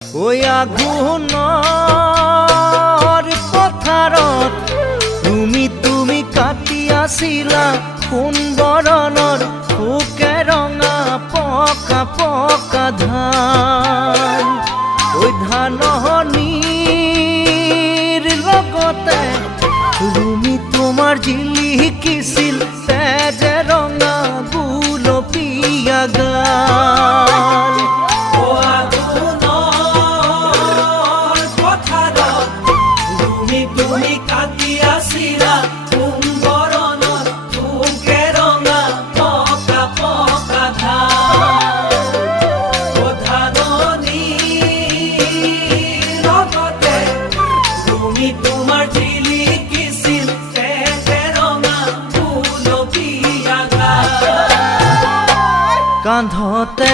ওই আঘোণৰ পথাৰত তুমি কাটি আছিলা সোণ বৰণৰ পোকে ৰঙা পকা পকা ধান। ওই ধাননিৰ লগতে তুমি তোমাৰ জিলিকিছিল তেজে ৰঙা গুলপীয়া গাল। তুমি কাটি আছিলা সোণ বৰণৰ পোকে ৰঙা পকা পকা ধান। ধাননিৰ লগতে তুমি তোমাৰ জিলিকিছিল তেজে ৰঙা গুলপীয়া গাল। কান্ধতে